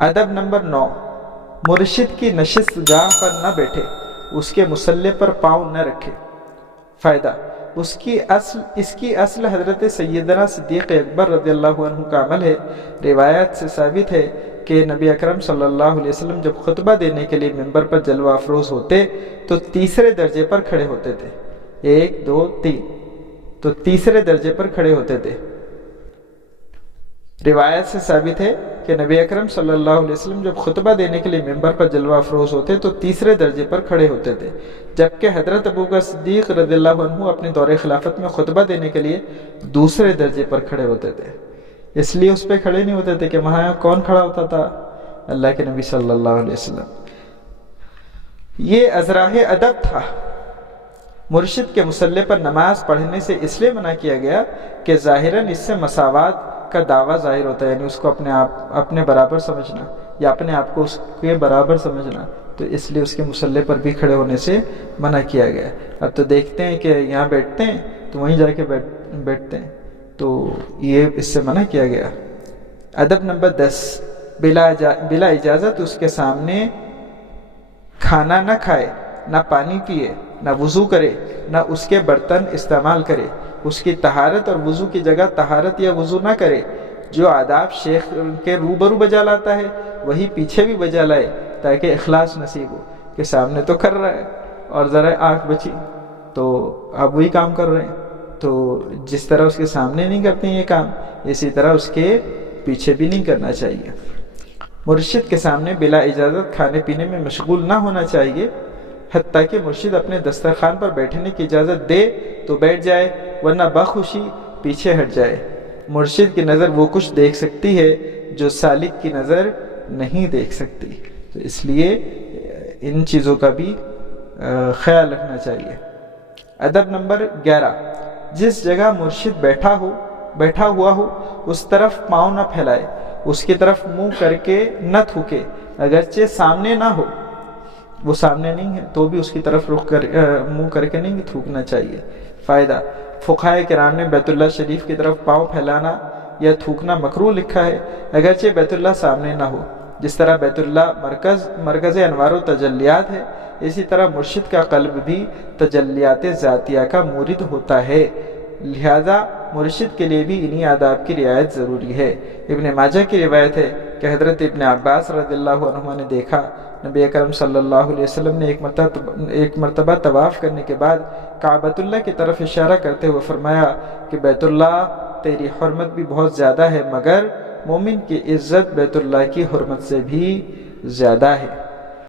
ادب نمبر 9، مرشد کی نشست گاہ پر نہ بیٹھے، اس کے مصلی پر پاؤں نہ رکھے۔ فائدہ، اس کی اصل حضرت سیدنا صدیق اکبر رضی اللہ عنہ کا عمل ہے۔ روایت سے ثابت ہے کہ نبی اکرم صلی اللہ علیہ وسلم جب خطبہ دینے کے لیے ممبر پر جلوہ افروز ہوتے تو تیسرے درجے پر کھڑے ہوتے تھے۔ 1 2 3 تو تیسرے درجے پر کھڑے ہوتے تھے۔ روایت سے ثابت ہے کہ نبی اکرم صلی اللہ علیہ وسلم جب خطبہ دینے کے لیے ممبر پر جلوہ افروز ہوتے تو تیسرے درجے پر کھڑے ہوتے تھے، جبکہ حضرت ابوبکر صدیق رضی اللہ عنہ اپنے دور خلافت میں خطبہ دینے کے لیے دوسرے درجے پر کھڑے ہوتے تھے۔ اس لیے اس پہ کھڑے نہیں ہوتے تھے کہ وہاں کون کھڑا ہوتا تھا؟ اللہ کے نبی صلی اللہ علیہ وسلم۔ یہ ازراہ ادب تھا۔ مرشد کے مصلی پر نماز پڑھنے سے اس لیے منع کیا گیا کہ ظاہراً اس سے مساوات کا دعویٰ ظاہر ہوتا ہے، یعنی اس کو اپنے برابر سمجھنا یا اپنے آپ کو اس کے برابر سمجھنا، تو اس لیے اس کے مصلی پر بھی کھڑے ہونے سے منع کیا گیا۔ اب تو دیکھتے ہیں کہ یہاں بیٹھتے ہیں تو وہیں جا کے بیٹھتے ہیں، تو یہ اس سے منع کیا گیا۔ ادب نمبر 10، بلا اجازت اس کے سامنے کھانا نہ کھائے، نہ پانی پیے، نہ وضو کرے، نہ اس کے برتن استعمال کرے، اس کی طہارت اور وضو کی جگہ طہارت یا وضو نہ کرے۔ جو آداب شیخ کے روبرو بجا لاتا ہے وہی پیچھے بھی بجا لائے تاکہ اخلاص نصیب ہو، کہ سامنے تو کر رہا ہے اور ذرا آنکھ بچی تو آپ وہی کام کر رہے ہیں، تو جس طرح اس کے سامنے نہیں کرتے ہیں یہ کام، اسی طرح اس کے پیچھے بھی نہیں کرنا چاہیے۔ مرشد کے سامنے بلا اجازت کھانے پینے میں مشغول نہ ہونا چاہیے، حتیٰ کہ مرشد اپنے دسترخوان پر بیٹھنے کی اجازت دے تو بیٹھ جائے، ورنہ بخوشی پیچھے ہٹ جائے۔ مرشد کی نظر وہ کچھ دیکھ سکتی ہے جو سالک کی نظر نہیں دیکھ سکتی، تو اس لیے ان چیزوں کا بھی خیال رکھنا چاہیے۔ ادب نمبر 11، جس جگہ مرشد بیٹھا ہوا ہو اس طرف پاؤں نہ پھیلائے، اس کی طرف منہ کر کے نہ تھوکے، اگرچہ سامنے نہ ہو، وہ سامنے نہیں ہے تو بھی اس کی طرف منہ کر کے نہیں تھوکنا چاہیے۔ فائدہ، فقہائے کرام نے بیت اللہ شریف کی طرف پاؤں پھیلانا یا تھوکنا مکروہ لکھا ہے، اگرچہ بیت اللہ سامنے نہ ہو۔ جس طرح بیت اللہ مرکز انوار و تجلیات ہے، اسی طرح مرشد کا قلب بھی تجلیات ذاتیہ کا مورد ہوتا ہے، لہذا مرشد کے لیے بھی انہی آداب کی رعایت ضروری ہے۔ ابن ماجہ کی روایت ہے کہ حضرت ابن عباس رضی اللہ عنہما نے دیکھا نبی اکرم صلی اللہ علیہ وسلم نے ایک مرتبہ طواف کرنے کے بعد کعبۃ اللہ کی طرف اشارہ کرتے ہوئے فرمایا کہ بیت اللہ تیری حرمت بھی بہت زیادہ ہے، مگر مومن کی عزت بیت اللہ کی حرمت سے بھی زیادہ ہے۔